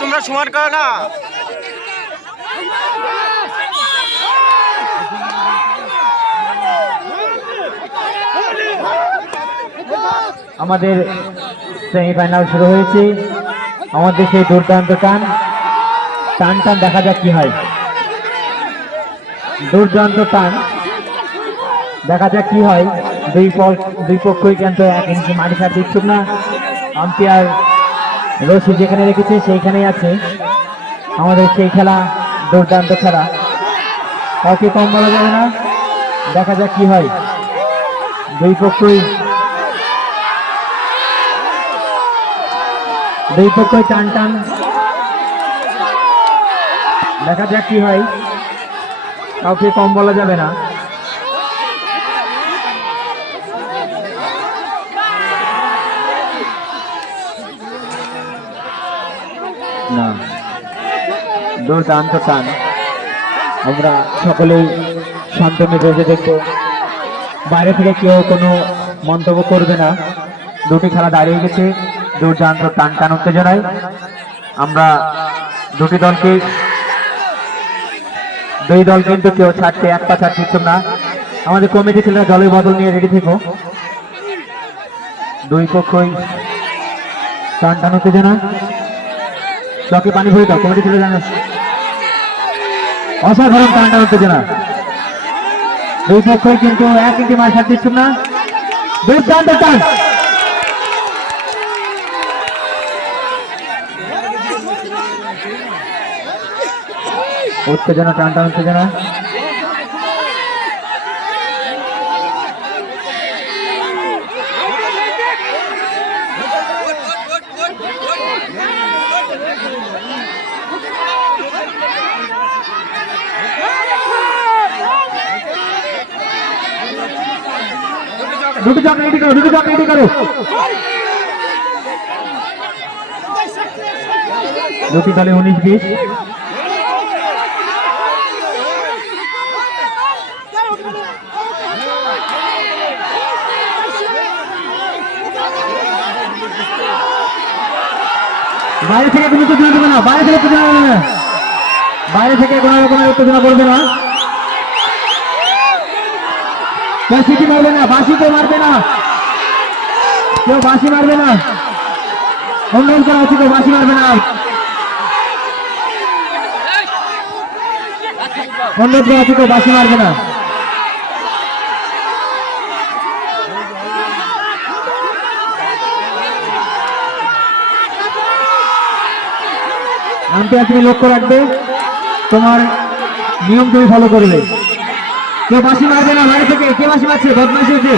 তোমরা সমান করো না। আমাদের সেমিফাইনাল শুরু হয়েছে। আমাদের সেই দুর্দান্ত টান দেখা যাক কি হয়। দুর্দান্ত টান দেখা যাক কি হয়। দুই পক্ষই কিন্তু 1 ইঞ্চি মাটি ছাড়তে ইচ্ছুক না। আম্পায়ার রশি যেখানে রেখেছে সেইখানেই আছে। আমাদের সেই খেলা দুর্দান্ত খেলা, কাউকে কম বলা যাবে না। দেখা যাক কি হয়। দুই পক্ষই টান দেখা যাক কি হয়। কাউকে কম বলা যাবে না। না, দুর্দান্ত টান। আমরা সকলেই শান্ত মেজাজে দেখবো। বাইরে থেকে কেউ কোনো মন্তব্য করবে না। দুটি খেলা দাঁড়িয়ে গেছে দুর্দান্ত টান উত্তেজনায়। আমরা দুই দল কিন্তু কেউ ছাড়তে এক পা ছাড়তে ইচ্ছুক না। আমাদের কমিটি ছেলেরা দলের বদল নিয়ে রেডি থেকো। দুই পক্ষই টান উত্তেজনা। চকে পানি ভরে দাও, কমিটি ছেলে জানো। অসাধারণ টান উত্তেজনা। দুই পক্ষই কিন্তু 1 ইঞ্চি মার ছাড়তে ইচ্ছুক না। দুর্দান্ত টান। উত্তেজনা, টান উত্তেজনা। দুটো চক রেডি করো। দুটি দলে 19-20। বাইরে থেকে কোনো উত্তেজনা দেবে না। বাইরে থেকে কোনো রকমের উত্তেজনা করবে না। সিটি মারবে না, বাঁশি কেউ মারবে না। অনুরোধ করা হচ্ছে, কেউ বাঁশি মারবে না। আম্পায়ার তুমি লক্ষ্য রাখবে, তোমার নিয়ম তুমি ফলো করবে। কেউ বাঁশি মারবে না। বাইরে থেকে কে বাঁশি মারছে? বদমাইশি হচ্ছে।